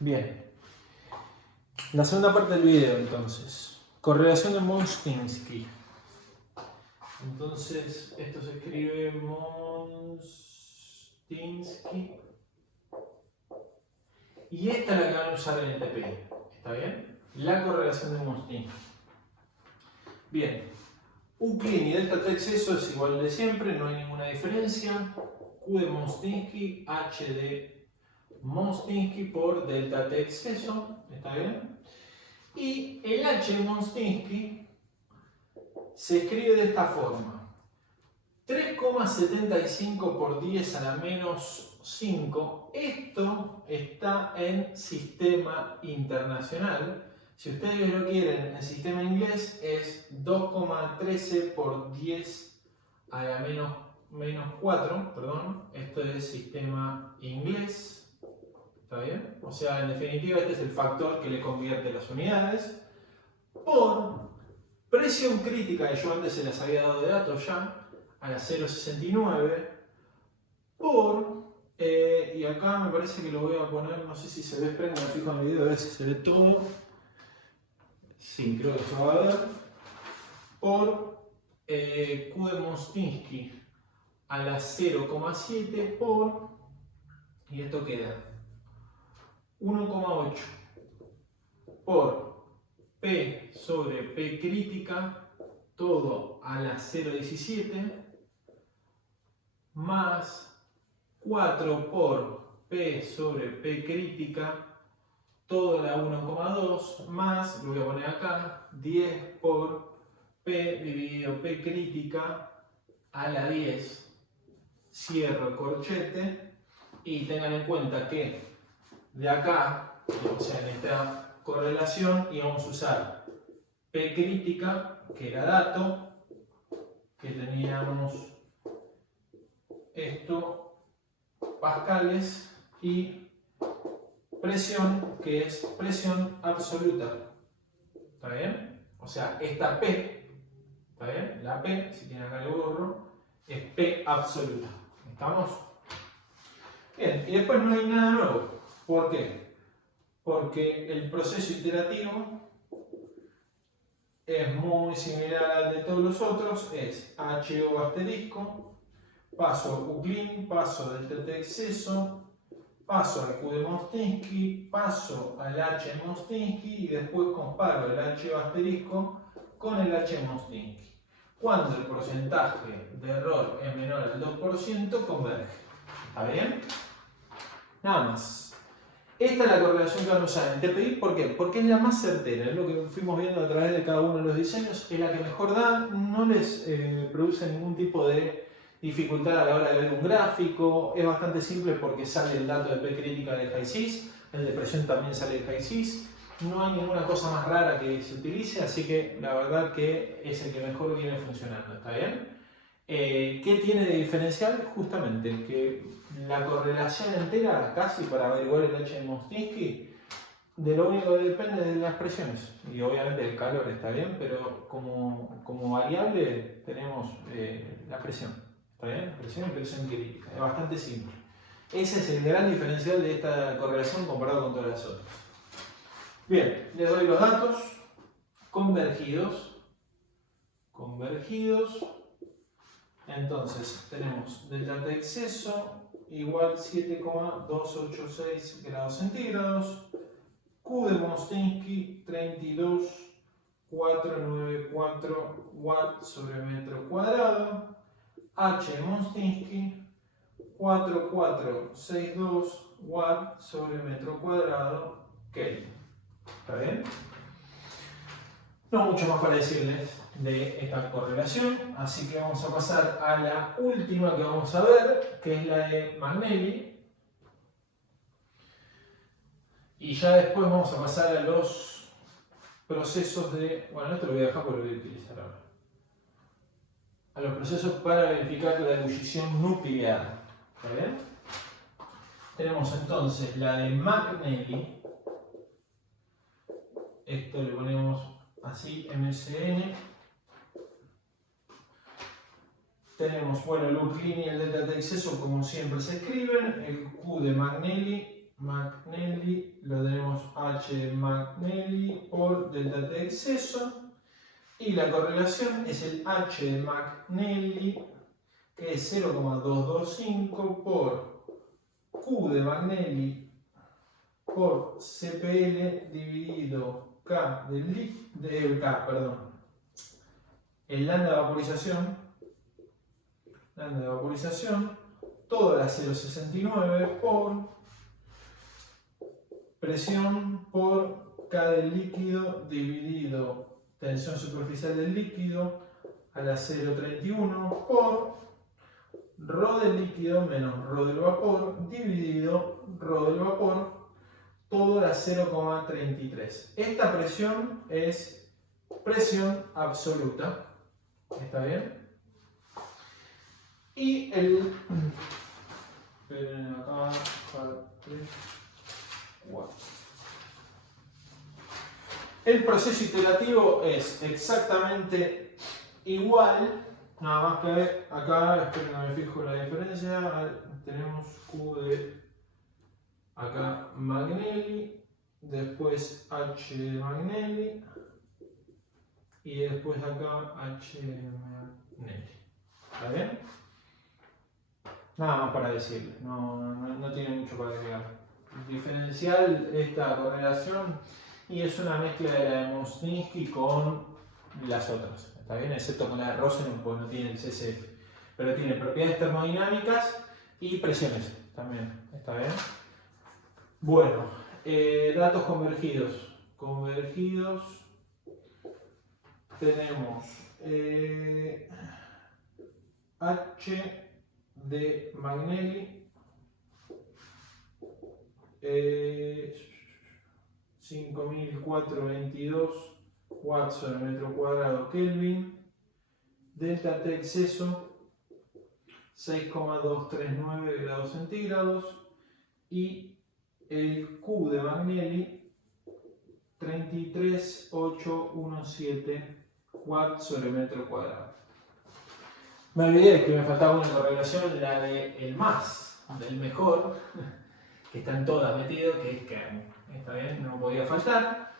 Bien. La segunda parte del video, entonces. Correlación de Mostinsky. Entonces, esto se escribe Mostinsky. Y esta es la que van a usar en el TPI. ¿Está bien? La correlación de Mostinsky. Bien. Euclid y delta T exceso es igual de siempre, no hay ninguna diferencia. Q de Mostinsky, H de Mostinsky por delta T exceso. ¿Está bien? Y el H de Mostinsky se escribe de esta forma. 3,75 por 10 a la menos 5. Esto está en sistema internacional. Si ustedes lo quieren en sistema inglés es 2,13 por 10 a la menos 4. Perdón. Esto es sistema inglés. ¿Está bien? O sea, en definitiva este es el factor que le convierte las unidades. Por presión crítica, que yo antes se las había dado de datos ya, a la 0,69 por, y acá me parece que lo voy a poner, no sé si se ve, esperen que me fijo en el video a ver si se ve todo. Sí, creo que se va a ver. Por Q de Mostinsky a la 0,7 por, y esto queda 1,8 por P sobre P crítica, todo a la 0,17 más 4 por P sobre P crítica, todo a la 1,2 más, lo voy a poner acá, 10 por P dividido P crítica a la 10, cierro el corchete y tengan en cuenta que de acá, o sea en esta correlación íbamos a usar P crítica, que era dato, que teníamos esto, pascales, y presión, que es presión absoluta. ¿Está bien? O sea, esta P, ¿está bien? La P, si tiene acá el borro, es P absoluta. ¿Estamos? Bien, y después no hay nada nuevo. ¿Por qué? Porque el proceso iterativo es muy similar al de todos los otros, es HO asterisco, paso Euclid, paso delta T exceso, paso al Q de Mostinsky, paso al H de Mostinsky y después comparo el HO asterisco con el H de Mostinsky. Cuando el porcentaje de error es menor al 2%, converge. ¿Está bien? Nada más. Esta es la correlación que van a usar en TPI. ¿Por qué? Porque es la más certera, es lo que fuimos viendo a través de cada uno de los diseños, es la que mejor da, no les produce ningún tipo de dificultad a la hora de ver un gráfico, es bastante simple porque sale el dato de P crítica del HiSys, el de presión también sale del HiSys, no hay ninguna cosa más rara que se utilice, así que la verdad que es el que mejor viene funcionando, ¿está bien? ¿Qué tiene de diferencial? Justamente que la correlación entera, casi para averiguar el H de Mostinsky, de lo único que depende de las presiones y obviamente el calor, está bien, pero como variable tenemos la presión, ¿está bien? Presión y presión crítica, es bastante simple. Ese es el gran diferencial de esta correlación comparado con todas las otras. Bien, les doy los datos convergidos. Entonces tenemos delta T exceso igual 7,286 grados centígrados, Q de Mostinsky 32,494 watts sobre metro cuadrado, H de Mostinsky 4,462 watts sobre metro cuadrado Kelvin. ¿Está bien? No mucho más para decirles de esta correlación, así que vamos a pasar a la última que vamos a ver, que es la de Magnelli. Y ya después vamos a pasar a los procesos de... Bueno, esto lo voy a dejar porque lo voy a utilizar ahora. A los procesos para verificar la ebullición nuclear. ¿Está bien? Tenemos entonces la de Magnelli. Esto le ponemos así, MSN. Tenemos, bueno, el Euclid y el delta T exceso como siempre se escriben. El Q de Magnelli McNally, lo tenemos H McNally por delta T de exceso. Y la correlación es el H de McNally, que es 0,225 por Q de McNally por CPL dividido K del K, el lambda de vaporización, toda la 0,69 por presión por K del líquido dividido tensión superficial del líquido a la 0,31 por ρ del líquido menos ρ del vapor dividido ρ del vapor, todo a la 0,33. Esta presión es presión absoluta. ¿Está bien? Y el... Esperen acá, 3, 4. El proceso iterativo es exactamente igual, nada más que acá, esperen que me fijo la diferencia, tenemos Q de acá McNally, después H de McNally y después acá H de McNally. ¿Está bien? Nada más para decirle, no tiene mucho para agregar. Diferencial esta correlación y es una mezcla de la de Mosninsky con las otras, ¿está bien? Excepto con la de Rosenthal, porque no tiene el CCF, pero tiene propiedades termodinámicas y presiones también, ¿está bien? Bueno, datos convergidos. Tenemos H de McNally 5422 watts sobre metro cuadrado Kelvin, delta T exceso 6,239 grados centígrados y el Q de McNally 33817 watts sobre metro cuadrado. Me olvidé de que me faltaba una correlación, la del más, del mejor, que están todas metidas, que es Kern. ¿Está bien? No podía faltar.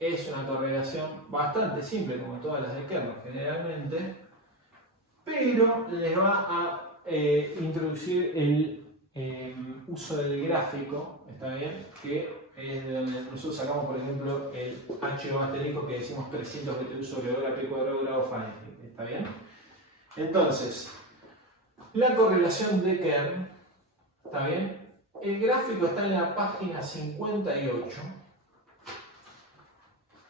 Es una correlación bastante simple, como todas las de Kern generalmente, pero les va a introducir el uso del gráfico, ¿está bien? Que es de donde nosotros sacamos, por ejemplo, el H asterisco que decimos 300 BTU sobre hora P cuadrado grado Fahrenheit, ¿está bien? Entonces, la correlación de Kern, ¿está bien? El gráfico está en la página 58.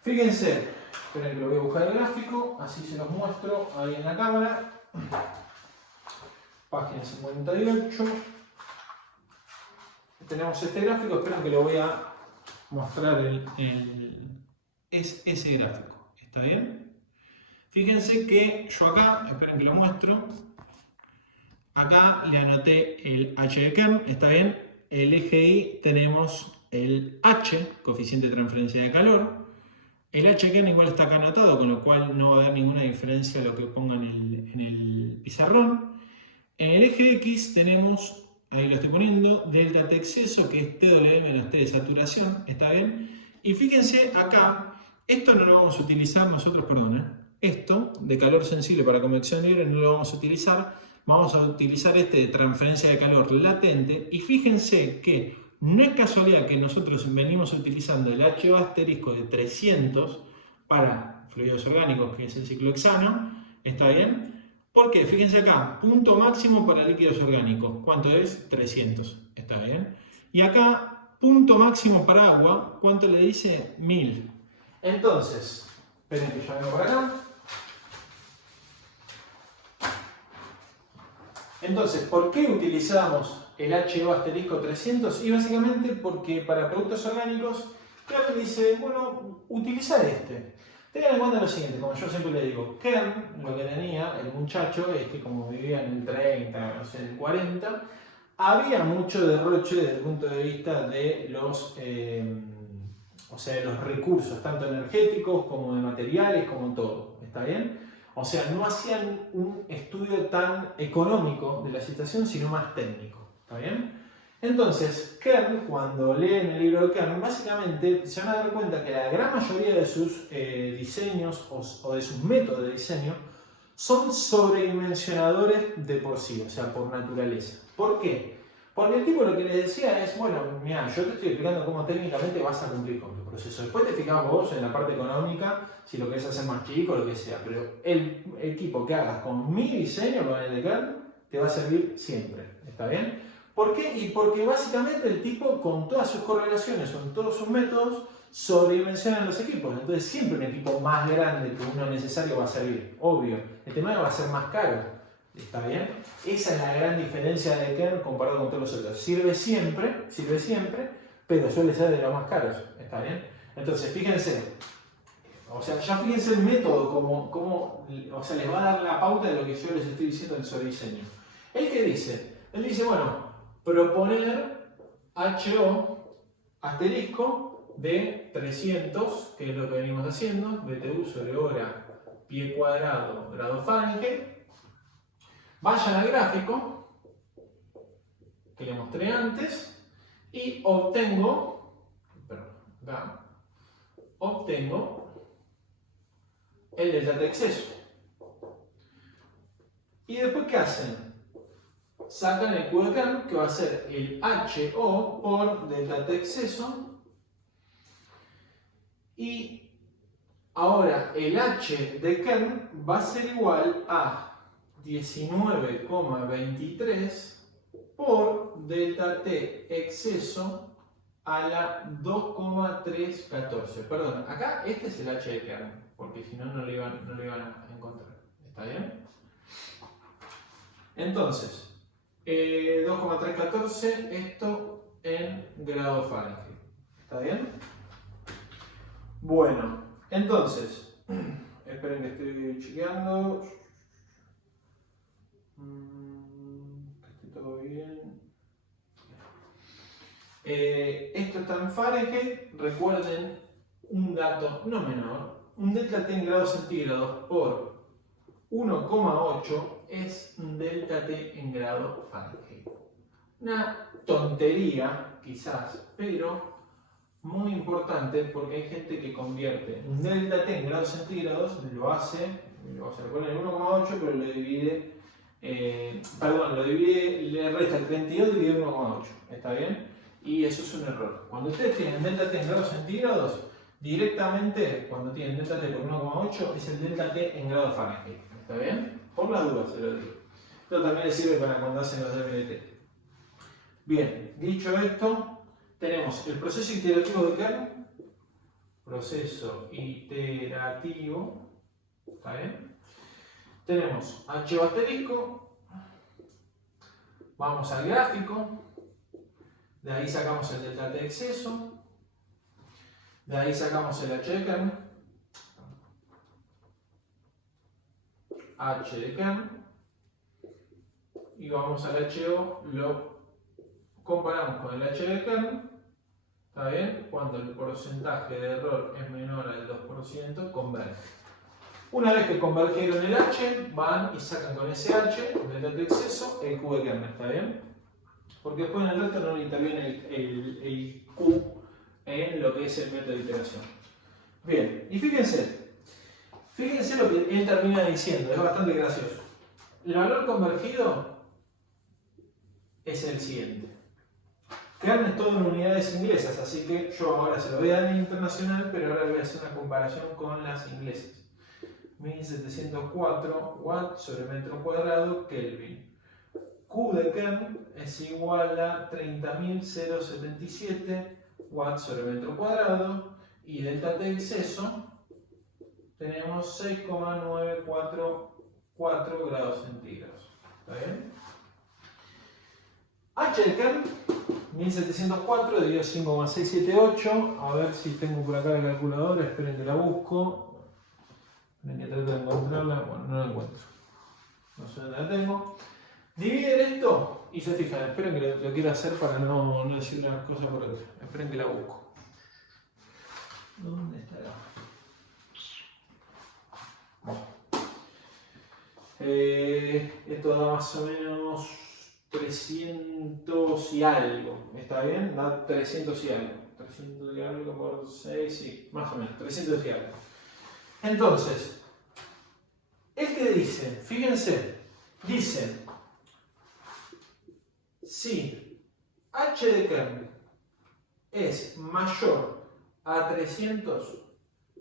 Fíjense, esperen que lo voy a buscar el gráfico, así se los muestro ahí en la cámara. Página 58. Tenemos este gráfico, esperen que lo voy a mostrar es ese gráfico, ¿está bien? Fíjense que yo acá, esperen que lo muestro, acá le anoté el H de Kern, ¿está bien? El eje Y tenemos el H, coeficiente de transferencia de calor. El H de Kern igual está acá anotado, con lo cual no va a haber ninguna diferencia de lo que ponga en el pizarrón. En el eje X tenemos, ahí lo estoy poniendo, delta T exceso, que es TW menos T de saturación, ¿está bien? Y fíjense acá, esto no lo vamos a utilizar nosotros, esto de calor sensible para convección libre no lo vamos a utilizar. Vamos a utilizar este de transferencia de calor latente y fíjense que no es casualidad que nosotros venimos utilizando el HO asterisco de 300 para fluidos orgánicos, que es el ciclohexano, ¿está bien? Porque fíjense acá, punto máximo para líquidos orgánicos, ¿cuánto es? 300, ¿está bien? Y acá, punto máximo para agua, ¿cuánto le dice? 1000. Entonces, esperen que ya vengo por acá. Entonces, ¿por qué utilizamos el HO asterisco 300? Y básicamente porque para productos orgánicos, Kern dice, bueno, utilizar este. Tengan en cuenta lo siguiente, como yo siempre le digo, Kern, lo que tenía el muchacho, como vivía en el 30, no sé, en el 40, había mucho derroche desde el punto de vista de los recursos, tanto energéticos como de materiales, como todo, ¿está bien? O sea, no hacían un estudio tan económico de la situación, sino más técnico, ¿está bien? Entonces, Kern, cuando leen el libro de Kern, básicamente se van a dar cuenta que la gran mayoría de sus diseños o de sus métodos de diseño son sobredimensionadores de por sí, o sea, por naturaleza. ¿Por qué? Porque el tipo lo que les decía es, bueno, mira, yo te estoy explicando cómo técnicamente vas a cumplir con tu proceso. Después te fijás vos en la parte económica, si lo querés hacer más chico o lo que sea, pero el equipo que hagas con mi diseño, con el de Kern, te va a servir siempre. ¿Está bien? ¿Por qué? Y porque básicamente el tipo, con todas sus correlaciones, con todos sus métodos, sobredimensionan los equipos. Entonces siempre un equipo más grande que uno necesario va a servir, obvio. El tema va a ser más caro. ¿Está bien? Esa es la gran diferencia de Kern comparado con todos los otros. Sirve siempre, pero suele ser de los más caros. ¿Está bien? Entonces, fíjense. O sea, ya fíjense el método, o sea, les va a dar la pauta de lo que yo les estoy diciendo en sobre diseño. ¿Él qué dice? Él dice, bueno, proponer HO asterisco de 300, que es lo que venimos haciendo, BTU sobre hora, pie cuadrado, grado Fahrenheit. Vayan al gráfico que les mostré antes y obtengo el delta de exceso. Y después, ¿qué hacen? Sacan el Q de Kern, que va a ser el HO por delta de exceso. Y ahora el H de Kern va a ser igual a 19,23 por delta T exceso a la 2,314. Perdón, acá este es el H de Kern, porque si no, no lo iban a encontrar. ¿Está bien? Entonces, 2,314, esto en grado Fahrenheit. ¿Está bien? Bueno, entonces, esperen que estoy chequeando. Que esté todo bien. Esto está en Fahrenheit. Recuerden un dato no menor. Un delta T en grados centígrados por 1,8 es un delta T en grado Fahrenheit. Una tontería, quizás, pero muy importante porque hay gente que convierte un delta T en grados centígrados, lo hace, recuerden en 1,8, pero lo divide, le resta el 32 y divide 1,8, ¿está bien? Y eso es un error. Cuando ustedes tienen delta T en grados centígrados, directamente cuando tienen delta T por 1,8 es el delta T en grados Fahrenheit, ¿está bien? Por las dudas se lo digo. Esto también les sirve para cuando hacen los DMDT. Bien, dicho esto, tenemos el proceso iterativo de Kern. Proceso iterativo. ¿Está bien? Tenemos H asterisco. Vamos al gráfico. De ahí sacamos el delta de exceso. De ahí sacamos el H de Kern. H de Kern. Y vamos al HO, lo comparamos con el H de Kern. ¿Está bien? Cuando el porcentaje de error es menor al 2%, converge. Una vez que convergieron el H, van y sacan con ese H, delta de exceso, el Q de Kern. ¿Está bien? Porque después en el resto no interviene el Q en lo que es el método de iteración. Bien, y fíjense lo que él termina diciendo, es bastante gracioso. El valor convergido es el siguiente. Kern es todo en unidades inglesas, así que yo ahora se lo voy a dar en internacional, pero ahora voy a hacer una comparación con las inglesas. 1704 watts sobre metro cuadrado Kelvin. Q de Kern es igual a 30.077 watts sobre metro cuadrado y delta de exceso tenemos 6,944 grados centígrados. ¿Está bien? H de Kern 1704 dividido 5,678. A ver si tengo por acá la calculadora. Esperen que la busco. Esperen que trato de encontrarla. Bueno, no la encuentro. No sé dónde la tengo. Dividen esto y se fijan. Esperen que lo quiero hacer para no decir una cosa por otra. Esperen que la busco. ¿Dónde estará? Bueno. Esto da más o menos 300 y algo, ¿está bien? Da 300 y algo. 300 y algo por 6, sí, más o menos, 300 y algo. Entonces, este dice, fíjense, dice, si h de kernel es mayor a 300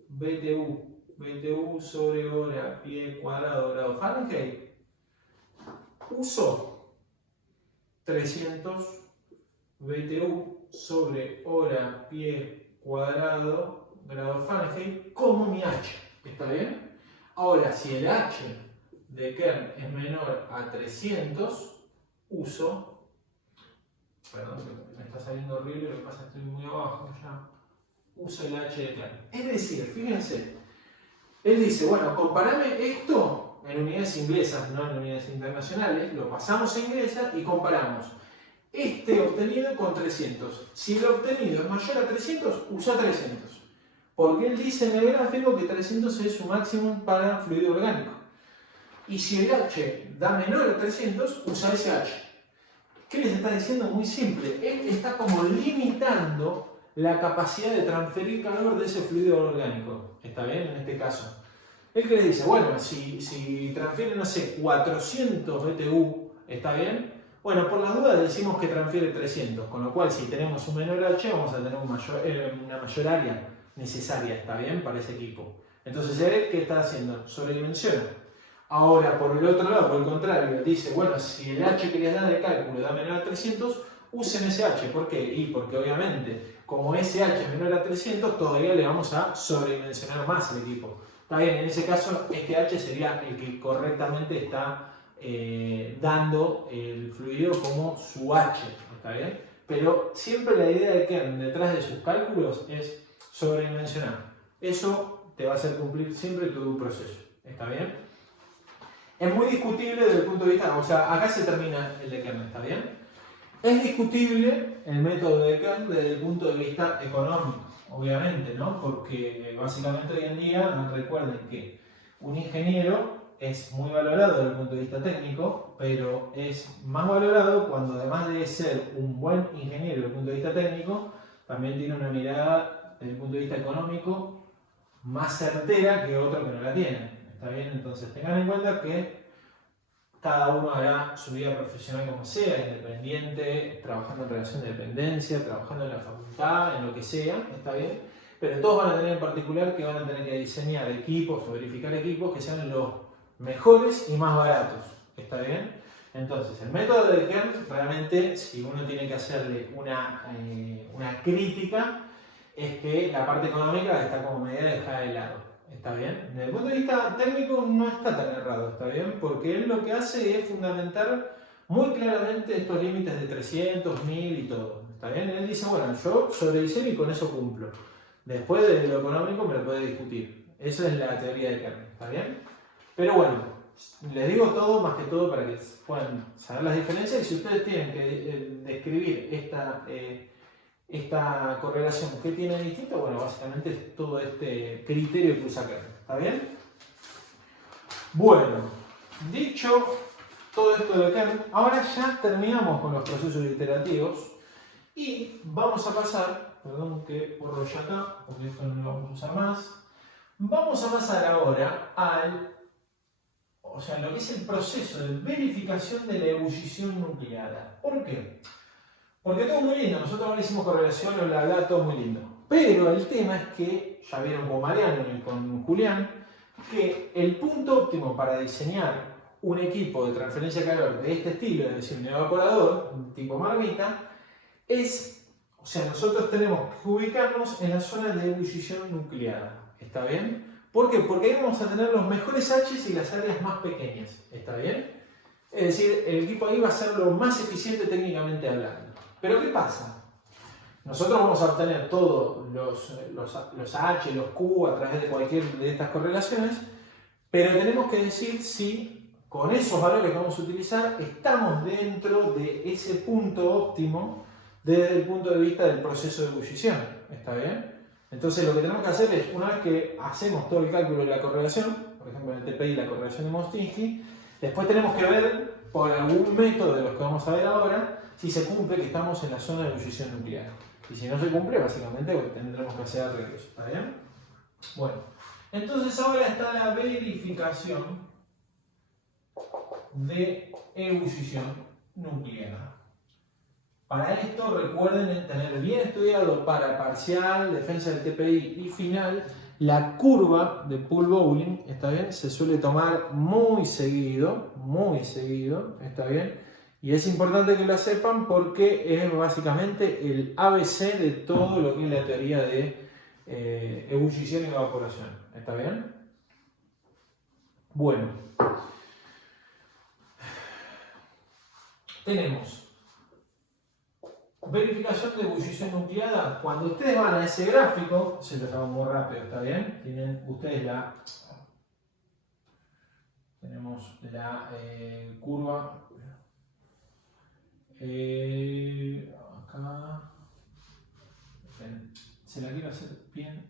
BTU sobre hora pie cuadrado grado Fahrenheit, uso 300 BTU sobre hora pie cuadrado grado Fahrenheit como mi H. ¿Está bien? Ahora, si el H de kernel es menor a 300, uso, perdón, me está saliendo horrible, lo que pasa es que estoy muy abajo ya, uso el H de kernel. Es decir, fíjense, él dice, bueno, comparame esto en unidades inglesas, no en unidades internacionales, lo pasamos a inglesas y comparamos este obtenido con 300. Si el obtenido es mayor a 300, usa 300. Porque él dice en el gráfico que 300 es su máximo para fluido orgánico. Y si el H da menor a 300, usa ese H. ¿Qué les está diciendo? Muy simple. Él está como limitando la capacidad de transferir calor de ese fluido orgánico. ¿Está bien? En este caso. Él que les dice, bueno, si transfiere, no sé, 400 BTU, ¿está bien? Bueno, por las dudas decimos que transfiere 300, con lo cual si tenemos un menor H vamos a tener una mayor área necesaria, ¿está bien? Para ese equipo. Entonces, ¿qué está haciendo? Sobredimensiona. Ahora, por el otro lado, por el contrario, dice, bueno, si el H que les da de cálculo da menor a 300, usen ese H. ¿Por qué? Y porque obviamente, como ese H es menor a 300, todavía le vamos a sobredimensionar más el equipo. Está bien, en ese caso, este H sería el que correctamente está dando el fluido como su H, ¿está bien? Pero siempre la idea de Kern detrás de sus cálculos es sobredimensionar. Eso te va a hacer cumplir siempre tu proceso, ¿está bien? Es muy discutible desde el punto de vista, o sea, acá se termina el de Kern, ¿está bien? Es discutible el método de Kern desde el punto de vista económico, obviamente, ¿no? Porque básicamente hoy en día, recuerden que un ingeniero es muy valorado desde el punto de vista técnico, pero es más valorado cuando además de ser un buen ingeniero desde el punto de vista técnico, también tiene una mirada desde el punto de vista económico más certera que otro que no la tiene. ¿Está bien? Entonces tengan en cuenta que cada uno hará su vida profesional como sea, independiente, trabajando en relación de dependencia, trabajando en la facultad, en lo que sea, ¿está bien? Pero todos van a tener en particular que van a tener que diseñar equipos o verificar equipos que sean los mejores y más baratos, ¿está bien? Entonces, el método de Kern, realmente, si uno tiene que hacerle una crítica, es que la parte económica está como media dejada de lado. ¿Está bien? Desde el punto de vista técnico no está tan errado, ¿está bien? Porque él lo que hace es fundamentar muy claramente estos límites de 300, 1000 y todo. ¿Está bien? Él dice, bueno, yo sobrediseño y con eso cumplo. Después de lo económico me lo puede discutir. Esa es la teoría de Kern, ¿está bien? Pero bueno, les digo todo más que todo para que puedan saber las diferencias y si ustedes tienen que describir esta correlación, ¿qué tiene distinto? Bueno, básicamente es todo este criterio que usa Kern, ¿está bien? Bueno, dicho todo esto de Kern, ahora ya terminamos con los procesos iterativos y vamos a pasar, perdón que borro ya acá, porque esto no lo vamos a usar más, vamos a pasar ahora lo que es el proceso de verificación de la ebullición nucleada. ¿Por qué? Porque todo es muy lindo, nosotros ahora hicimos correlación, bla bla, todo muy lindo. Pero el tema es que, ya vieron con Mariano y con Julián, que el punto óptimo para diseñar un equipo de transferencia de calor de este estilo, es decir, un evaporador, un tipo marmita, nosotros tenemos que ubicarnos en la zona de ebullición nucleada. ¿Está bien? ¿Por qué? Porque ahí vamos a tener los mejores H's y las áreas más pequeñas. ¿Está bien? Es decir, el equipo ahí va a ser lo más eficiente técnicamente hablando. Pero ¿qué pasa? Nosotros vamos a obtener todos los H, los Q a través de cualquier de estas correlaciones, pero tenemos que decir si con esos valores que vamos a utilizar estamos dentro de ese punto óptimo desde el punto de vista del proceso de ebullición. ¿Está bien? Entonces lo que tenemos que hacer es, una vez que hacemos todo el cálculo de la correlación, por ejemplo en el TPI la correlación de Mostinsky, después tenemos que ver por algún método de los que vamos a ver ahora, si se cumple que estamos en la zona de ebullición nuclear. Y si no se cumple, básicamente tendremos que hacer arreglos. ¿Está bien? Bueno, entonces ahora está la verificación de ebullición nuclear. Para esto recuerden tener bien estudiado para parcial, defensa del TPI y final, la curva de pool bowling, ¿está bien? Se suele tomar muy seguido, ¿está bien? Y es importante que la sepan porque es básicamente el ABC de todo lo que es la teoría de ebullición y evaporación, ¿está bien? Bueno, tenemos verificación de ebullición nucleada. Cuando ustedes van a ese gráfico, se los hago muy rápido, ¿está bien? Tienen ustedes tenemos la curva acá. Se la quiero hacer bien.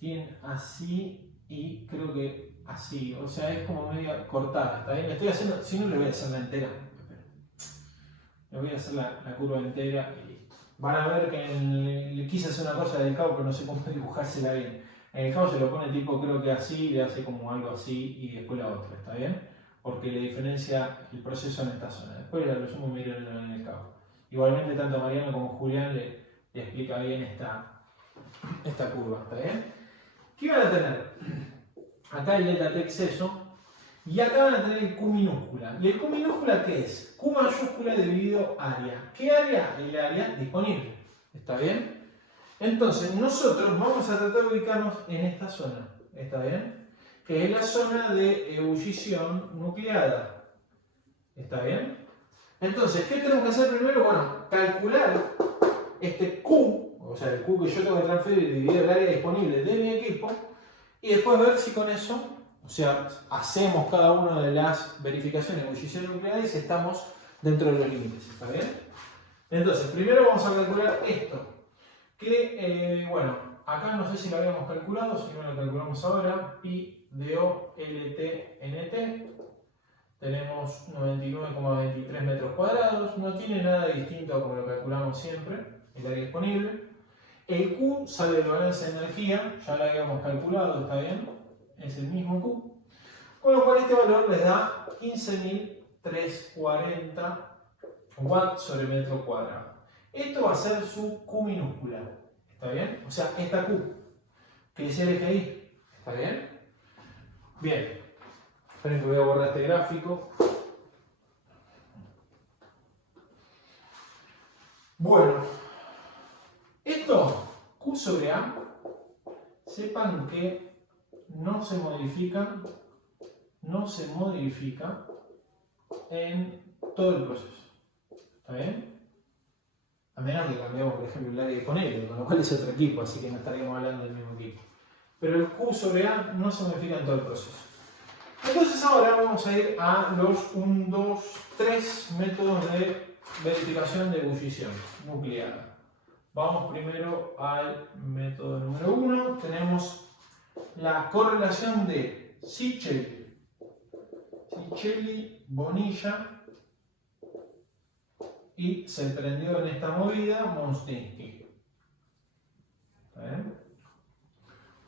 Tienen así y creo que así, o sea, es como media cortada, ¿está bien? Le estoy haciendo, si no le voy a hacer la entera. Le voy a hacer la curva entera y listo. Van a ver que le quise hacer una cosa del cabo, pero no sé cómo dibujársela bien. En el cabo se lo pone tipo, creo que así, le hace como algo así y después la otra, ¿está bien? Porque le diferencia el proceso en esta zona. Después lo resumo mírenlo en el cabo. Igualmente tanto Mariano como Julián le explica bien esta curva, ¿está bien? ¿Qué van a tener? Acá el delta T exceso. Y acá van a tener el Q minúscula. ¿Y el Q minúscula qué es? Q mayúscula dividido área. ¿Qué área? El área disponible. ¿Está bien? Entonces, nosotros vamos a tratar de ubicarnos en esta zona. ¿Está bien? Que es la zona de ebullición nucleada. ¿Está bien? Entonces, ¿qué tenemos que hacer primero? Bueno, calcular este Q, o sea, el Q que yo tengo que transferir y dividir el área disponible de mi equipo, y después ver si con eso, o sea, hacemos cada una de las verificaciones de ebullición nuclear y si estamos dentro de los límites. ¿Está bien? Entonces, primero vamos a calcular esto. Que, bueno, acá no sé si lo habíamos calculado, si no lo calculamos ahora. Pi de O LT NT. Tenemos 99,23 metros cuadrados. No tiene nada distinto a como lo calculamos siempre, el área disponible. El Q sale del balance de energía, ya lo habíamos calculado, ¿está bien? Es el mismo Q. Con lo cual este valor les da 15.340 watts sobre metro cuadrado. Esto va a ser su Q minúscula, ¿está bien? O sea, esta Q, que es el eje I, ¿está bien? Bien, esperen que voy a borrar este gráfico. Bueno, esto, Q sobre A, sepan que no se modifica en todo el proceso, ¿está bien? A menos que cambiemos, por ejemplo, el área disponible, con lo cual es otro equipo, así que no estaríamos hablando del mismo equipo. Pero el Q sobre A no se modifica en todo el proceso. Entonces ahora vamos a ir a los 1, 2, 3 métodos de verificación de ebullición nuclear. Vamos primero al método número 1. Tenemos la correlación de Sicelli, Bonilla y se prendió en esta movida Mostinsky. ¿Está bien?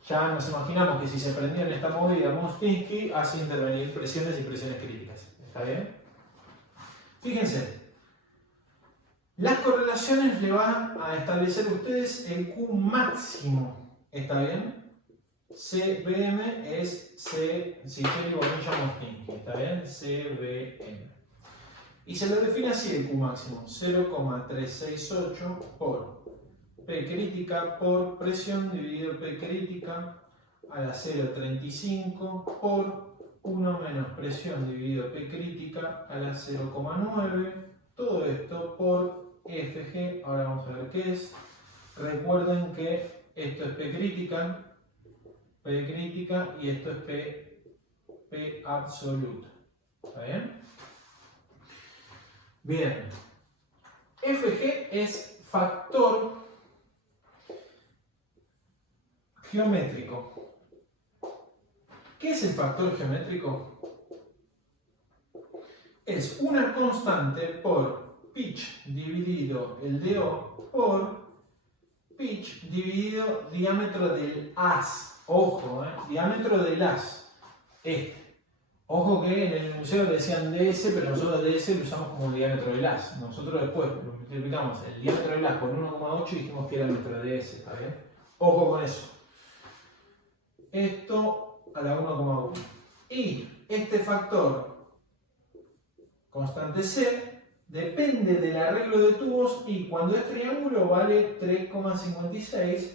Ya nos imaginamos que si se prendió en esta movida Mostinsky hace intervenir presiones y presiones críticas. ¿Está bien? Fíjense, las correlaciones le van a establecer a ustedes el Q máximo. ¿Está bien? CBM es Sicelli, Bonilla, Mostinsky. ¿Está bien? CBM. Y se lo define así el Q máximo: 0,368 por P crítica por presión dividido P crítica a la 0,35 por 1 menos presión dividido P crítica a la 0,9. Todo esto por FG. Ahora vamos a ver qué es. Recuerden que esto es P crítica y esto es P absoluto. ¿Está bien? Bien. FG es factor geométrico. ¿Qué es el factor geométrico? es una constante por pitch dividido el DO por pitch dividido diámetro del haz. Ojo, diámetro del haz. Ojo que en el museo le decían DS, pero nosotros DS lo usamos como diámetro del haz. Nosotros después lo multiplicamos el diámetro del haz por 1,8 y dijimos que era nuestro DS, ¿está bien? Ojo con eso. Esto a la 1,1. Y este factor constante C depende del arreglo de tubos y cuando es triángulo vale 3,56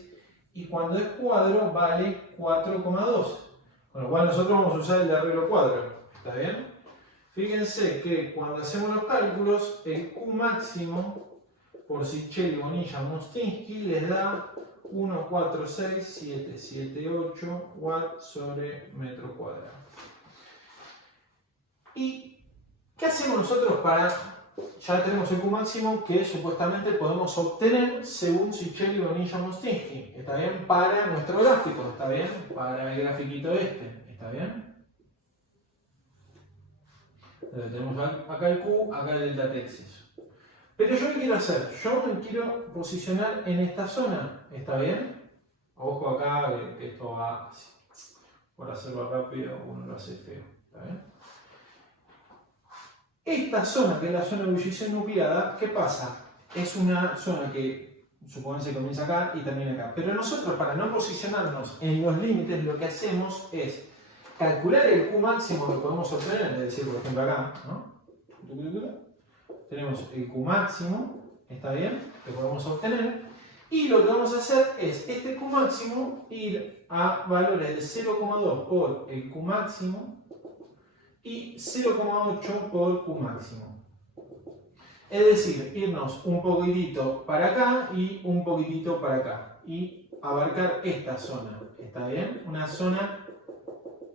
y cuando es cuadro vale 4,2. Con lo cual nosotros vamos a usar el de arreglo cuadro. ¿Está bien? Fíjense que cuando hacemos los cálculos, el Q máximo por Sichel, Bonilla, Mostinsky les da 1,46778 watts sobre metro cuadrado. ¿Y qué hacemos nosotros para, ya tenemos el Q máximo que supuestamente podemos obtener según Sichel y Bonilla Mostinsky? ¿Está bien? Para nuestro gráfico, ¿está bien? Para el grafiquito este, ¿está bien? Entonces tenemos acá el Q, acá el delta T exceso. Pero yo qué quiero hacer, yo me quiero posicionar en esta zona, ¿está bien? Ojo acá que esto va así. Por hacerlo rápido uno lo hace feo, ¿está bien? Esta zona, que es la zona de ebullición nucleada, ¿qué pasa? Es una zona que supónganse comienza acá y termina acá. Pero nosotros, para no posicionarnos en los límites, lo que hacemos es calcular el Q máximo que podemos obtener, es decir, por ejemplo acá, ¿no? Tenemos el Q máximo, ¿está bien? Que podemos obtener. Y lo que vamos a hacer es este Q máximo ir a valores de 0,2 por el Q máximo y 0,8 por Q máximo. Es decir, irnos un poquitito para acá y un poquitito para acá. Y abarcar esta zona, ¿está bien? Una zona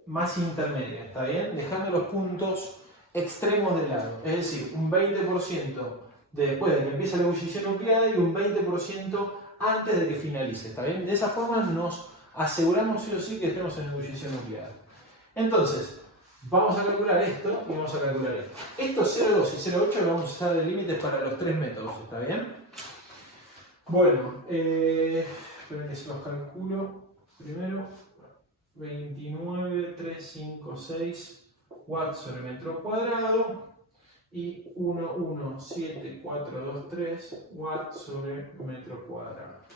más intermedia, ¿está bien? Dejando los puntos extremos de lado. Es decir, un 20% después de que empiece la ebullición nuclear y un 20% antes de que finalice, ¿está bien? De esa forma nos aseguramos sí o sí que estemos en ebullición nuclear. Entonces, vamos a calcular esto y vamos a calcular esto. Estos 0,2 y 0,8 lo vamos a usar de límites para los tres métodos, ¿está bien? Bueno, esperen que se los calculo primero. 29,356 watts sobre metro cuadrado y 1,17423 watts sobre metro cuadrado.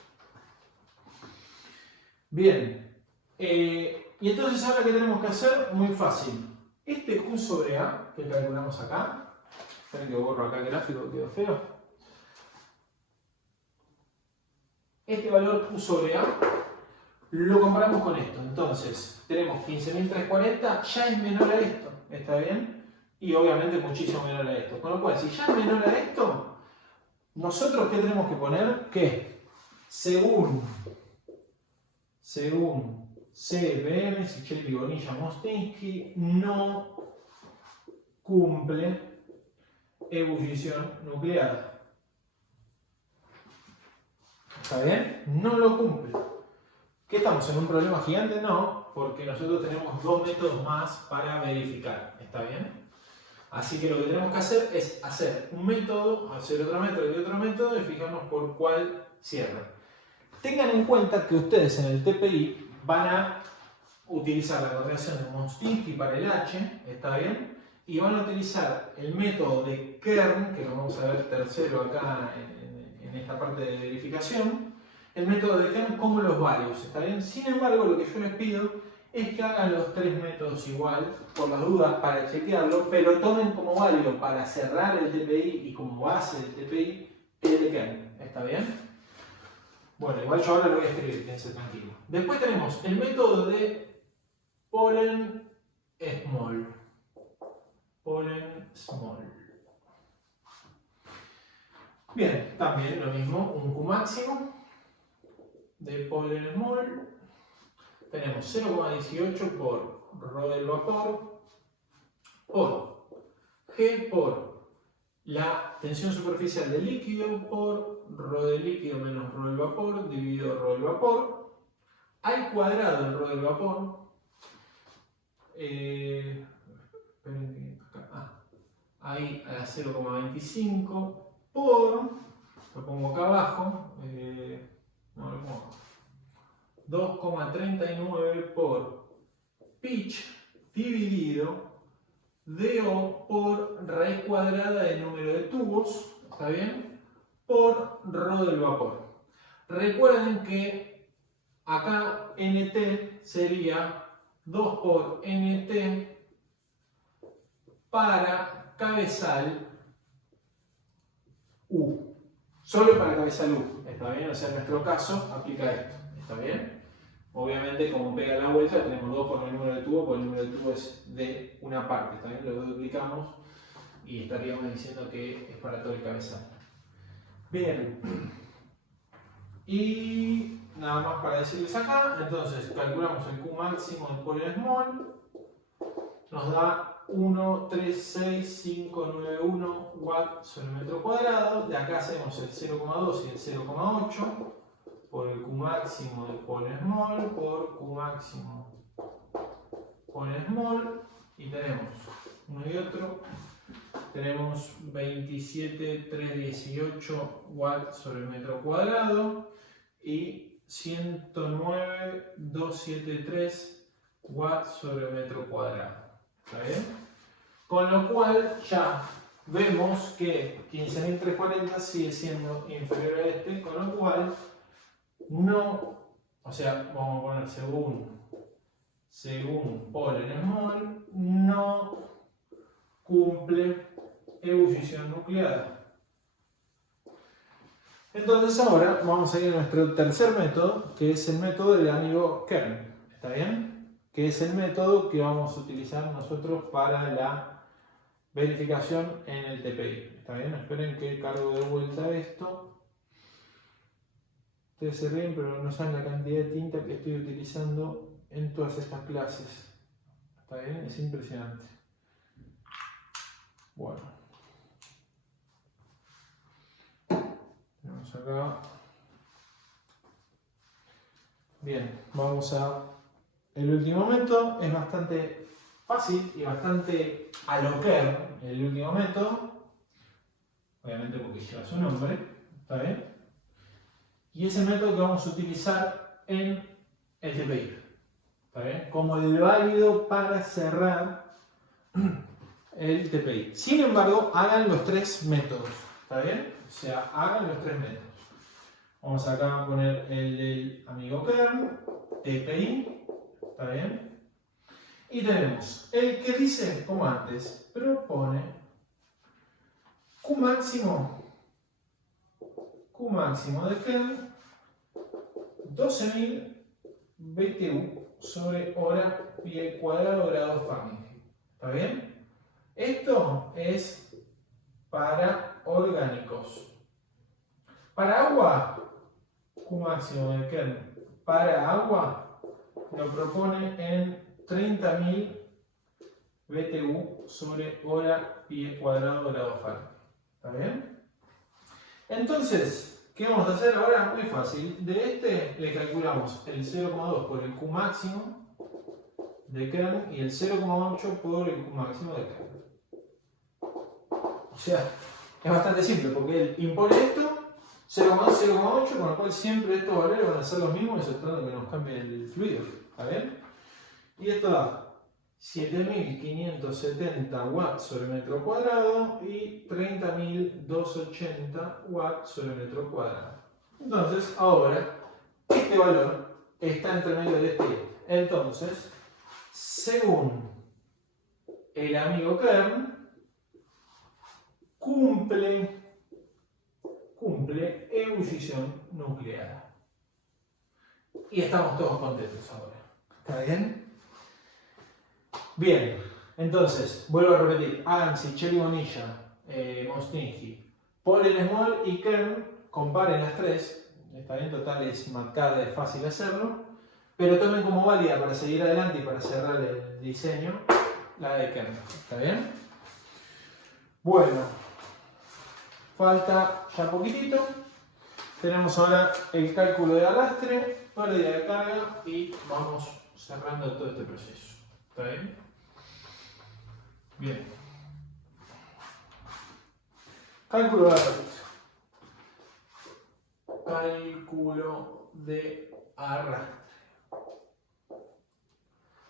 Bien, y entonces ahora ¿qué tenemos que hacer? Muy fácil. Este Q sobre A, que calculamos acá, esperen que borro acá el gráfico, quedó feo. Este valor Q sobre A lo comparamos con esto. Entonces, tenemos 15.340, ya es menor a esto, ¿está bien? Y obviamente muchísimo menor a esto. Con lo cual, si ya es menor a esto, nosotros ¿qué tenemos que poner? Que según CBM, Sichel, Bonilla, Mostinsky, no cumple ebullición nuclear. ¿Está bien? No lo cumple. ¿Qué estamos en un problema gigante? No, porque nosotros tenemos dos métodos más para verificar. ¿Está bien? Así que lo que tenemos que hacer es hacer un método, hacer otro método y otro método y fijarnos por cuál cierra. Tengan en cuenta que ustedes en el TPI van a utilizar la correlación de Mostinsky para el H, ¿está bien? Y van a utilizar el método de Kern, que lo vamos a ver tercero acá en esta parte de verificación, el método de Kern como los varios, ¿está bien? Sin embargo, lo que yo les pido es que hagan los tres métodos igual, por las dudas, para chequearlo, pero tomen como válido para cerrar el TPI y como base del TPI el de Kern, ¿está bien? Bueno, igual yo ahora lo voy a escribir, quédense tranquilo. Después tenemos el método de Polen-Small. Polen-Small. Bien, también lo mismo, un Q máximo de Polen-Small. Tenemos 0,18 por ρ del vapor por G por la tensión superficial del líquido por ρ del líquido menos ρ del vapor dividido ρ del vapor al cuadrado del ρ del vapor ahí a la 0,25 por, lo pongo acá abajo, no lo pongo, 2,39 por pitch dividido DO por raíz cuadrada del número de tubos, ¿está bien? Por ρ del vapor. Recuerden que acá NT sería 2 por NT para cabezal U. Solo para cabezal U, ¿está bien? O sea, en nuestro caso aplica esto, ¿está bien? Obviamente, como pega la vuelta, tenemos 2 por el número de tubo, porque el número de tubo es de una parte, ¿está bien? Lo duplicamos y estaríamos diciendo que es para todo el cabezal. Bien. Y nada más para decirles acá, entonces calculamos el Q máximo del Polyensmol, nos da 1366591 watts sobre metro cuadrado. De acá hacemos el 0,2 y el 0,8 por el Q máximo del Polyensmol por Q máximo Polyensmol, y tenemos uno y otro. Tenemos 27,318 watts sobre metro cuadrado y 109,273 watts sobre metro cuadrado. ¿Está bien? Con lo cual ya vemos que 15.340 sigue siendo inferior a este, con lo cual no, o sea, vamos a poner según Polyensmol, no cumple ebullición nuclear. Entonces ahora vamos a ir a nuestro tercer método, que es el método del amigo Kern. ¿Está bien? Que es el método que vamos a utilizar nosotros para la verificación en el TPI. ¿Está bien? Esperen que cargo de vuelta esto. Ustedes se ríen, pero no saben la cantidad de tinta que estoy utilizando en todas estas clases. ¿Está bien? Es impresionante. Bueno. Tenemos acá. Bien, vamos a el último método. Es bastante fácil y bastante a lo Kern el último método. Obviamente porque lleva su nombre. ¿Está bien? Y es el método que vamos a utilizar en el TPI. ¿Está bien? Como el válido para cerrar el TPI. Sin embargo, hagan los tres métodos. ¿Está bien? O sea, hagan los tres métodos. Vamos acá a poner el del amigo Kern, TPI. ¿Está bien? Y tenemos el que dice, como antes, propone Q máximo de Kern 12.000 BTU sobre hora pie cuadrado grado Fahrenheit. ¿Está bien? Esto es para orgánicos. Para agua, Q máximo de Kern para agua lo propone en 30.000 BTU sobre hora pie cuadrado grado Fahrenheit. ¿Está bien? Entonces, ¿qué vamos a hacer ahora? Muy fácil. De este le calculamos el 0,2 por el Q máximo de Kern y el 0,8 por el Q máximo de Kern. O sea, es bastante simple porque él impone esto, 0,2, 0,8, con lo cual siempre estos valores van a ser los mismos, exceptuando que nos cambie el fluido. ¿Está bien? Y esto da 7.570 watts sobre metro cuadrado y 30.280 watts sobre metro cuadrado. Entonces, ahora, este valor está entre medio de este y este. Entonces, según el amigo Kern, cumple ebullición nuclear. Y estamos todos contentos ahora. ¿Está bien? Bien, entonces, vuelvo a repetir, Agansy, Cherry Bonilla, Mostinski, Polyensmol y Kern, comparen las tres, está bien, total es marcada, es fácil hacerlo, pero tomen como válida para seguir adelante y para cerrar el diseño, la de Kern, ¿está bien? Bueno, falta ya poquitito, tenemos ahora el cálculo de arrastre, pérdida de carga y vamos cerrando todo este proceso, ¿está bien? Bien. Cálculo de arrastre. Cálculo de arrastre.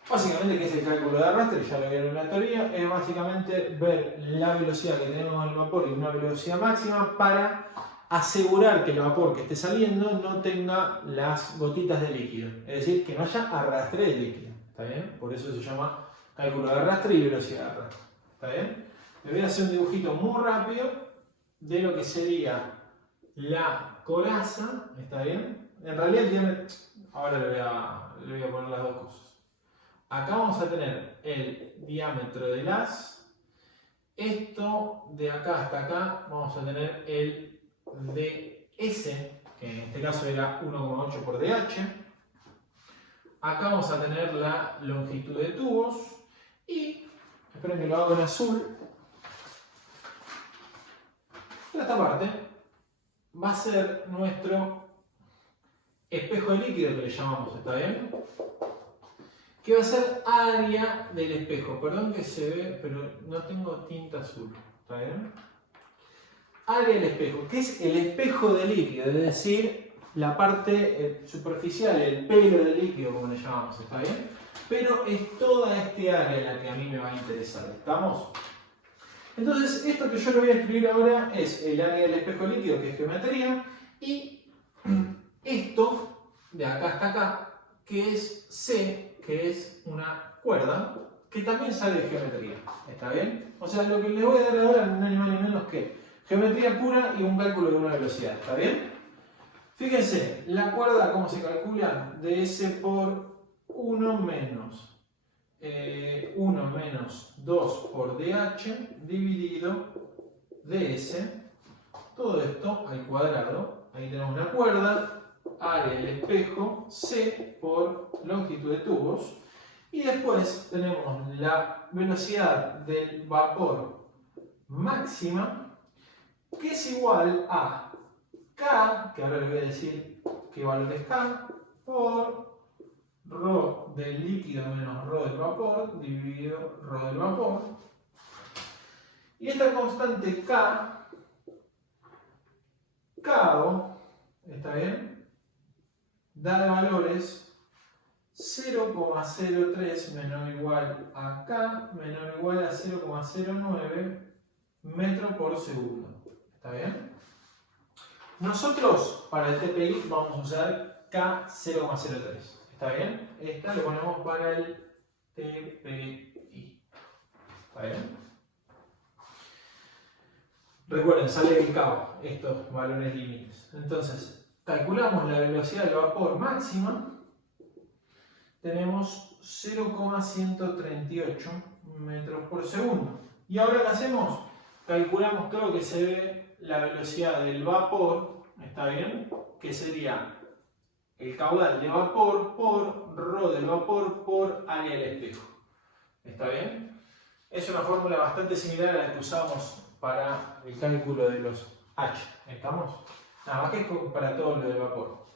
Básicamente, ¿qué es el cálculo de arrastre? Ya lo vieron en la teoría. Es básicamente ver la velocidad que tenemos en el vapor y una velocidad máxima para asegurar que el vapor que esté saliendo no tenga las gotitas de líquido. Es decir, que no haya arrastre de líquido. ¿Está bien? Por eso se llama cálculo de arrastre y velocidad de arrastre. ¿Está bien? Le voy a hacer un dibujito muy rápido de lo que sería la coraza. ¿Está bien? En realidad el diámetro... Ahora le voy a poner las dos cosas. Acá vamos a tener el diámetro del haz. Esto de acá hasta acá vamos a tener el ds, que en este caso era 1,8 por dh. Acá vamos a tener la longitud de tubos. Y, esperen que lo hago en azul. Esta parte va a ser nuestro espejo de líquido, que le llamamos, ¿está bien? Que va a ser área del espejo. Perdón que se ve, pero no tengo tinta azul. ¿Está bien? Área del espejo, que es el espejo de líquido, es decir, la parte superficial, el pelo del líquido, como le llamamos, ¿está bien? Pero es toda este área la que a mí me va a interesar, ¿estamos? Entonces, esto que yo le voy a escribir ahora es el área del espejo líquido, que es geometría, y esto, de acá hasta acá, que es C, que es una cuerda, que también sale de geometría, ¿está bien? O sea, lo que les voy a dar ahora no es ni más ni menos que geometría pura y un cálculo de una velocidad, ¿está bien? Fíjense, la cuerda, ¿cómo se calcula? ds por 1 menos 2 por dh dividido ds, todo esto al cuadrado. Ahí tenemos una cuerda, área del espejo, C por longitud de tubos. Y después tenemos la velocidad del vapor máxima, que es igual a K, que ahora les voy a decir qué valor es K, por ρ del líquido menos ρ del vapor, dividido ρ del vapor. Y esta constante K, KO, ¿está bien? Da de valores 0,03 menor o igual a K menor o igual a 0,09 metros por segundo. ¿Está bien? Nosotros para el TPI vamos a usar K0,03. ¿Está bien? Esta le ponemos para el TPI. ¿Está bien? Recuerden, sale del cabo estos valores límites. Entonces, calculamos la velocidad del vapor máxima. Tenemos 0,138 metros por segundo. Y ahora ¿qué hacemos? Calculamos, creo que se ve la velocidad del vapor, ¿está bien? Que sería el caudal de vapor por ρ del vapor por área del espejo. ¿Está bien? Es una fórmula bastante similar a la que usamos para el cálculo de los H. ¿Estamos? Nada más que para todo lo del vapor.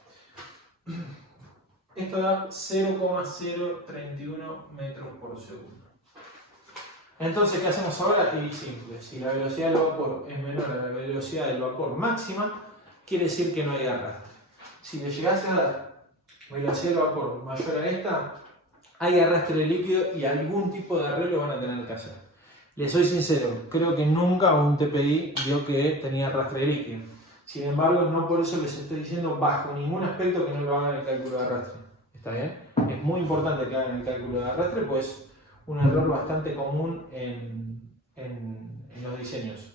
Esto da 0,031 metros por segundo. Entonces, ¿qué hacemos ahora? Es simple. Si la velocidad del vapor es menor a la velocidad del vapor máxima, quiere decir que no hay arrastre. Si le llegase a dar velocidad del vapor mayor a esta, hay arrastre de líquido y algún tipo de arreglo van a tener que hacer. Les soy sincero, creo que nunca un TPI vio que tenía arrastre de líquido. Sin embargo, no por eso les estoy diciendo bajo ningún aspecto que no lo hagan el cálculo de arrastre. ¿Está bien? Es muy importante que hagan el cálculo de arrastre, pues es un error bastante común en los diseños.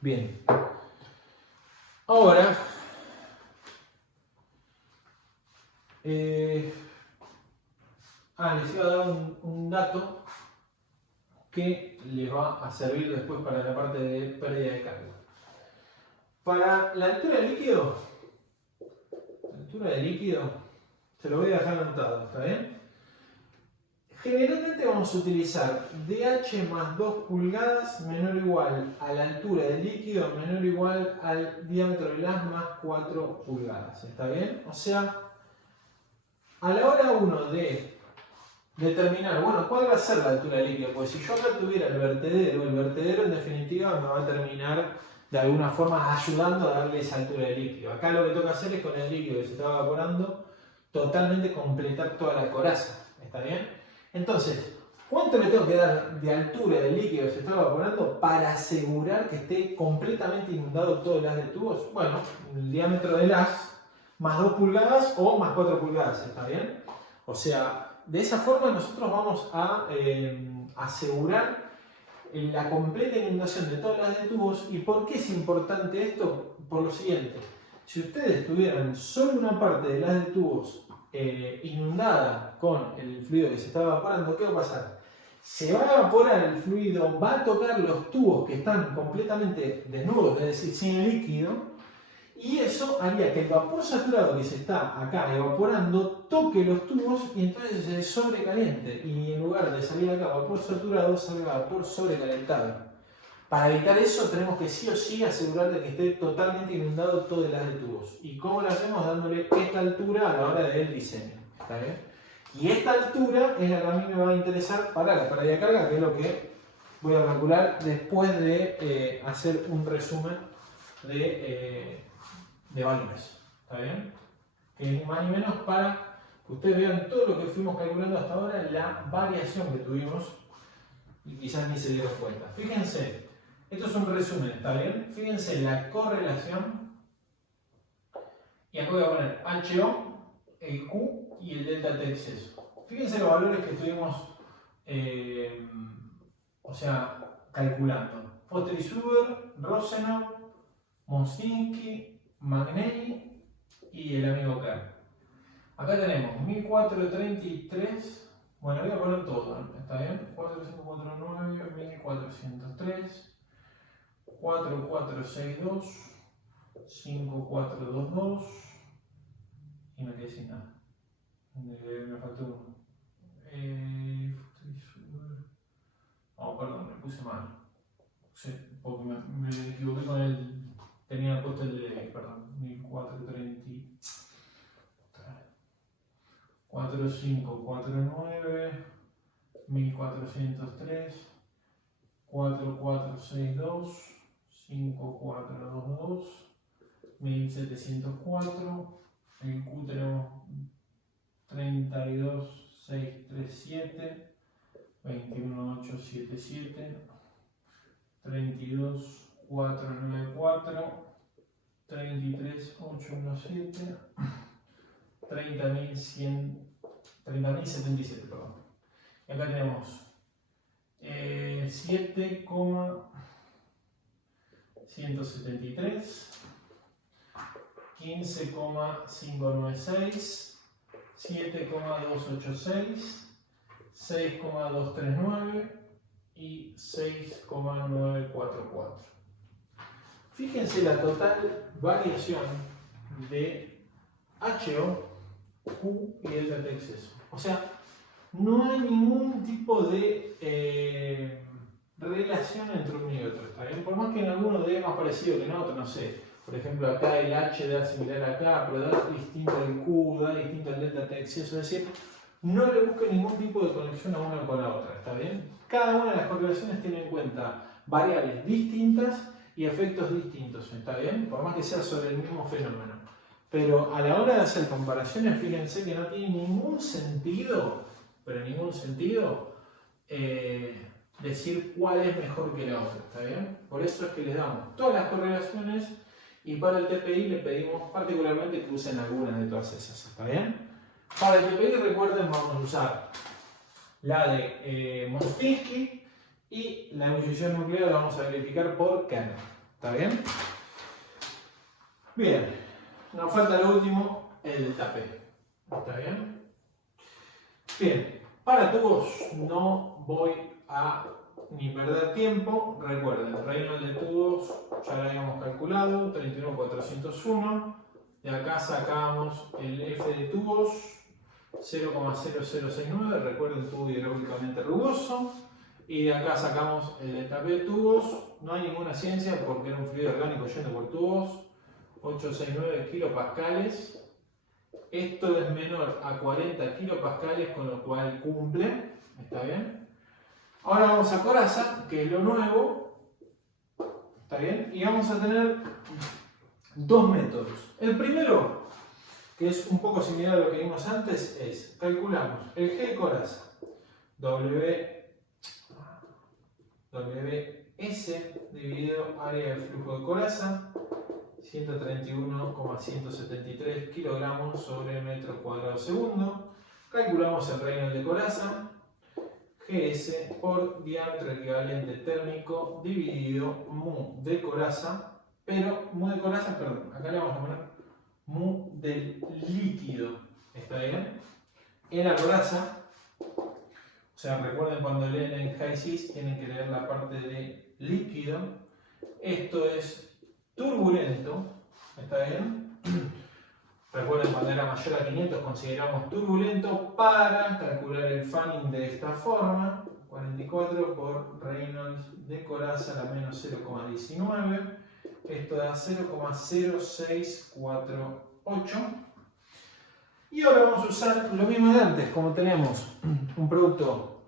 Bien. Ahora, les iba a dar un dato que les va a servir después para la parte de pérdida de carga. Para la altura de líquido, se lo voy a dejar anotado, ¿está bien? Generalmente vamos a utilizar DH más 2 pulgadas menor o igual a la altura del líquido menor o igual al diámetro del haz más 4 pulgadas, ¿está bien? O sea, a la hora 1 de determinar, bueno, cuál va a ser la altura del líquido. Pues si yo acá tuviera el vertedero en definitiva me va a terminar de alguna forma ayudando a darle esa altura de líquido. Acá lo que tengo que hacer es con el líquido que se estaba evaporando totalmente completar toda la coraza. ¿Está bien? Entonces, ¿cuánto le tengo que dar de altura del líquido que se está evaporando para asegurar que esté completamente inundado todo el haz de tubos? Bueno, el diámetro del haz más 2 pulgadas o más 4 pulgadas, ¿está bien? O sea, de esa forma nosotros vamos a asegurar la completa inundación de todo el haz de tubos. ¿Y por qué es importante esto? Por lo siguiente. Si ustedes tuvieran solo una parte del haz de tubos inundada con el fluido que se está evaporando, ¿qué va a pasar? Se va a evaporar el fluido, va a tocar los tubos que están completamente desnudos, es decir, sin líquido, y eso haría que el vapor saturado que se está acá evaporando toque los tubos y entonces se sobrecaliente, y en lugar de salir acá vapor saturado, salga vapor sobrecalentado. Para evitar eso tenemos que sí o sí asegurar de que esté totalmente inundado todo el haz de tubos. ¿Y cómo lo hacemos? Dándole esta altura a la hora del diseño. ¿Está bien? Y esta altura es la que a mí me va a interesar para la pérdida de carga, que es lo que voy a calcular después de hacer un resumen de valores. ¿Está bien? Que es más ni menos para que ustedes vean todo lo que fuimos calculando hasta ahora, la variación que tuvimos y quizás ni se dieron cuenta. Fíjense. Esto es un resumen, ¿está bien? Fíjense la correlación. Y acá voy a poner HO, el Q y el delta T exceso. Fíjense los valores que estuvimos calculando. Foster-Suber, Rosenau, Mostinski, Magnelli y el amigo Kerr. Acá tenemos 1433. Bueno, voy a poner todo, ¿no? ¿Está bien? 4549, 1403. 4462, 5422 y me quedé sin nada. Me faltó uno. Oh, perdón, me puse mal. Sí, porque me equivoqué con el. Tenía puesto el de. Perdón, 1430. 4549, 1403, 4462. 5422, 1704, el Q tenemos 32637, 21877, 32494, 33817, 30.077, perdón. Y acá tenemos 7,173, 15,596, 7,286, 6,239 y 6,944. Fíjense la total variación de HO, Q y delta T exceso. O sea, no hay ningún tipo de relación entre uno y otro, ¿está bien? Por más que en alguno dé más parecido que en otro, no sé. Por ejemplo, acá el H da similar acá, pero da distinto el Q, da distinto el delta T exceso. Es decir, no le busque ningún tipo de conexión a una con la otra, ¿está bien? Cada una de las correlaciones tiene en cuenta variables distintas y efectos distintos, ¿está bien? Por más que sea sobre el mismo fenómeno. Pero a la hora de hacer comparaciones, fíjense que no tiene ningún sentido, pero ningún sentido, decir cuál es mejor que la otra, ¿está bien? Por eso es que les damos todas las correlaciones y para el TPI le pedimos particularmente que usen algunas de todas esas, ¿está bien? Para el TPI, recuerden, vamos a usar la de Mostinski y la ebullición nuclear la vamos a verificar por Kerr, ¿está bien? Bien, nos falta lo último, el delta P, ¿está bien? Bien, para tubos no voy a ni perder tiempo. Recuerden, el Reynolds de tubos ya lo habíamos calculado, 31.401. De acá sacamos el F de tubos, 0,0069, recuerden, tubo hidráulicamente rugoso. Y de acá sacamos el delta P de tubos, no hay ninguna ciencia porque era un fluido orgánico yendo por tubos, 869 kilopascales. Esto es menor a 40 kilopascales, con lo cual cumple. ¿Está bien? Ahora vamos a coraza, que es lo nuevo. ¿Está bien? Y vamos a tener dos métodos. El primero, que es un poco similar a lo que vimos antes, es calculamos el G de coraza, WS dividido área de flujo de coraza, 131,173 kilogramos sobre metro cuadrado segundo. Calculamos el Reynolds de coraza, GS por diámetro equivalente térmico dividido mu de coraza, pero mu de coraza, perdón, acá le vamos a poner mu del líquido, ¿está bien? En la coraza, o sea, recuerden cuando leen en Hi-Sys tienen que leer la parte de líquido. Esto es turbulento, ¿está bien? Recuerden cuando era mayor a 500 consideramos turbulento para calcular el fanning de esta forma. 44 por Reynolds de coraza, la menos 0,19. Esto da 0,0648. Y ahora vamos a usar lo mismo de antes. Como tenemos un producto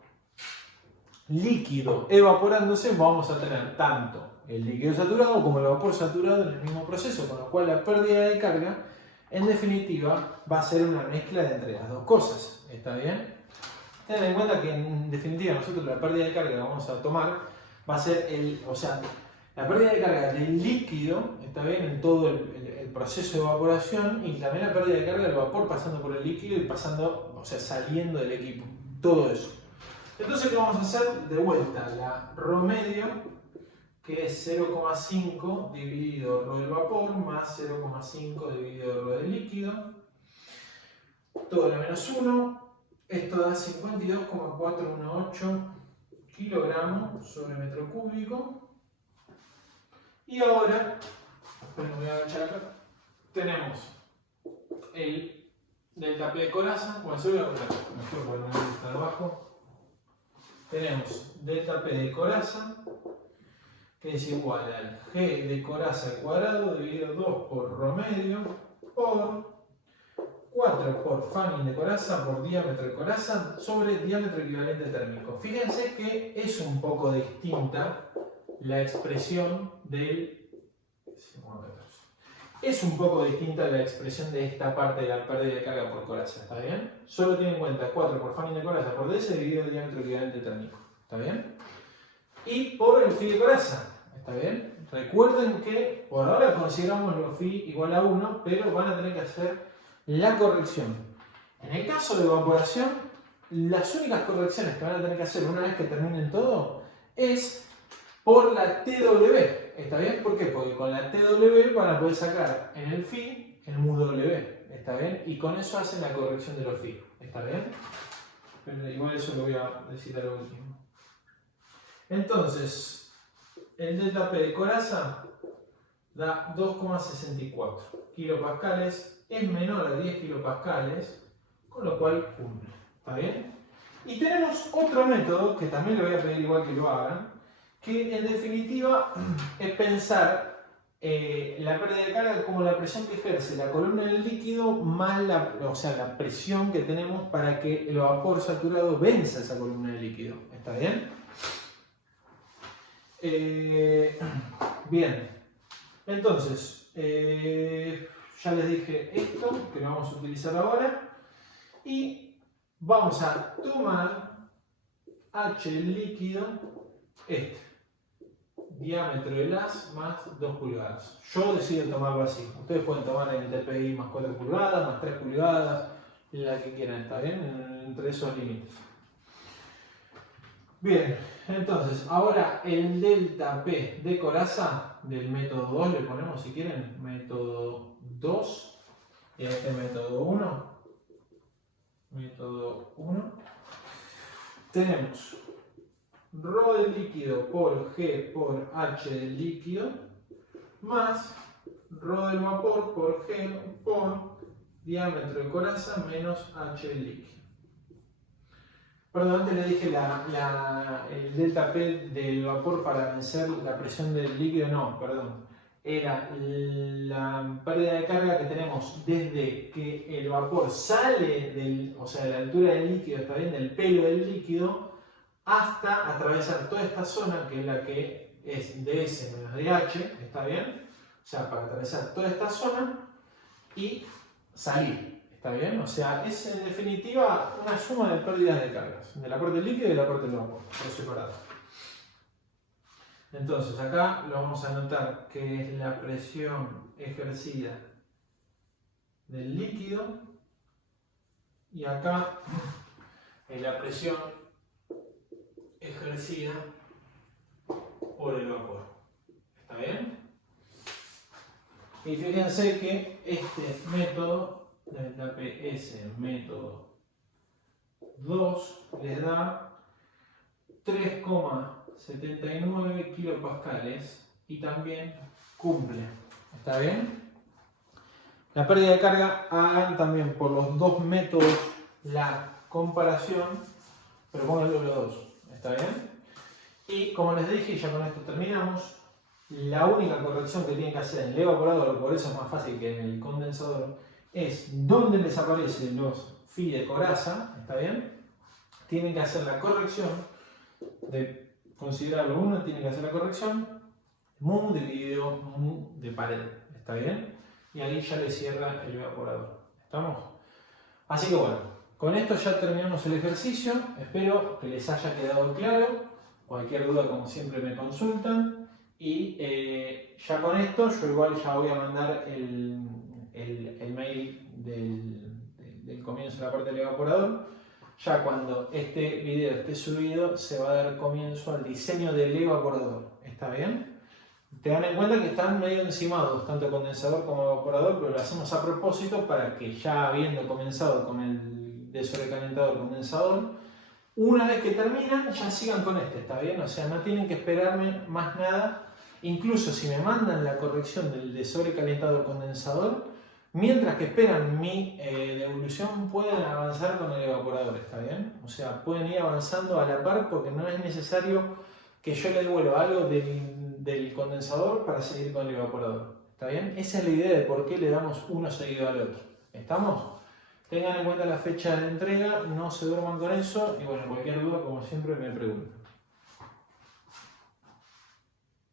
líquido evaporándose, vamos a tener tanto el líquido saturado como el vapor saturado en el mismo proceso, con lo cual la pérdida de carga, en definitiva, va a ser una mezcla de entre las dos cosas. ¿Está bien? Ten en cuenta que en definitiva nosotros la pérdida de carga que vamos a tomar va a ser la pérdida de carga del líquido, está bien, en todo el proceso de evaporación, y también la pérdida de carga del vapor pasando por el líquido y pasando, o sea, saliendo del equipo. Todo eso. Entonces, ¿qué vamos a hacer? De vuelta, la ρ medio, que es 0,5 dividido ρ del vapor, más 0,5 dividido ρ del líquido. Todo la menos 1. Esto da 52,418 kilogramos sobre metro cúbico. Y ahora, me voy a agachar acá, tenemos el delta P de coraza. Bueno, se lo voy a poner mejor porque no me gusta de abajo. Tenemos delta P de coraza, que es igual al G de coraza al cuadrado dividido 2 por ρ medio por 4 por fanning de coraza por diámetro de coraza sobre diámetro equivalente térmico. Fíjense que es un poco distinta la expresión del... Es un poco distinta la expresión de esta parte de la pérdida de carga por coraza, ¿está bien? Solo tiene en cuenta 4 por fanning de coraza por ds dividido el diámetro equivalente térmico, ¿está bien? Y por el phi de coraza, ¿está bien? Recuerden que por ahora consideramos los phi igual a 1, pero van a tener que hacer la corrección. En el caso de evaporación, las únicas correcciones que van a tener que hacer una vez que terminen todo es por la TW. ¿Está bien? ¿Por qué? Porque con la TW van a poder sacar en el phi el mu W. ¿Está bien? Y con eso hacen la corrección de los phi. ¿Está bien? Pero igual eso lo voy a decir a lo último. Entonces, el delta P de coraza da 2,64 kilopascales, es menor a 10 kilopascales, con lo cual cumple. ¿Está bien? Y tenemos otro método que también le voy a pedir igual que lo hagan, que en definitiva es pensar la pérdida de carga como la presión que ejerce la columna del líquido más la presión que tenemos para que el vapor saturado venza esa columna del líquido. ¿Está bien? Bien. Entonces, ya les dije esto, que lo vamos a utilizar ahora, y vamos a tomar H líquido, diámetro del haz más 2 pulgadas. Yo decido tomarlo así. Ustedes pueden tomar el DPI más 4 pulgadas, más 3 pulgadas, la que quieran, ¿está bien? Entre esos límites. Bien, entonces, ahora el delta P de coraza del método 2, le ponemos si quieren, método 2, y a este método 1. Método 1. Tenemos ρ del líquido por G por H del líquido, más ρ del vapor por G por diámetro de coraza menos H del líquido. Perdón, antes le dije el delta P del vapor para vencer la presión del líquido, no, perdón. era la pérdida de carga que tenemos desde que el vapor sale o sea, de la altura del líquido, está bien, del pelo del líquido, hasta atravesar toda esta zona, que es la que es ds menos dh, está bien, o sea, para atravesar toda esta zona y salir, está bien, o sea, es en definitiva una suma de pérdidas de cargas, de la parte del líquido y de la parte del vapor, por separado. Entonces acá lo vamos a anotar que es la presión ejercida del líquido y acá es la presión ejercida por el vapor. ¿Está bien? Y fíjense que este método, la etapa S, método 2, les da 3,79 kilopascales y también cumple. ¿Está bien? La pérdida de carga, hagan también por los dos métodos la comparación, pero pónganlo los dos. ¿Está bien? Y como les dije, ya con esto terminamos. La única corrección que tienen que hacer en el evaporador, por eso es más fácil que en el condensador, es donde les aparecen los phi de coraza. ¿Está bien? Tienen que hacer la corrección de considerarlo uno, tiene que hacer la corrección mu dividido mu de pared, ¿está bien? Y ahí ya le cierra el evaporador, ¿estamos? Así que bueno, con esto ya terminamos el ejercicio, espero que les haya quedado claro, cualquier duda como siempre me consultan y ya con esto yo igual ya voy a mandar el mail del comienzo de la parte del evaporador. Ya cuando este video esté subido se va a dar comienzo al diseño del evaporador. ¿Está bien? Tengan en cuenta que están medio encimados, tanto condensador como evaporador, pero lo hacemos a propósito para que ya habiendo comenzado con el de sobrecalentador condensador, una vez que terminan ya sigan con este, ¿está bien? O sea, no tienen que esperarme más nada. Incluso si me mandan la corrección del de sobrecalentador condensador, mientras que esperan mi devolución, pueden avanzar con el evaporador, ¿está bien? O sea, pueden ir avanzando a la par porque no es necesario que yo le devuelva algo del condensador para seguir con el evaporador, ¿está bien? Esa es la idea de por qué le damos uno seguido al otro, ¿estamos? Tengan en cuenta la fecha de entrega, no se duerman con eso y bueno, cualquier duda como siempre me preguntan.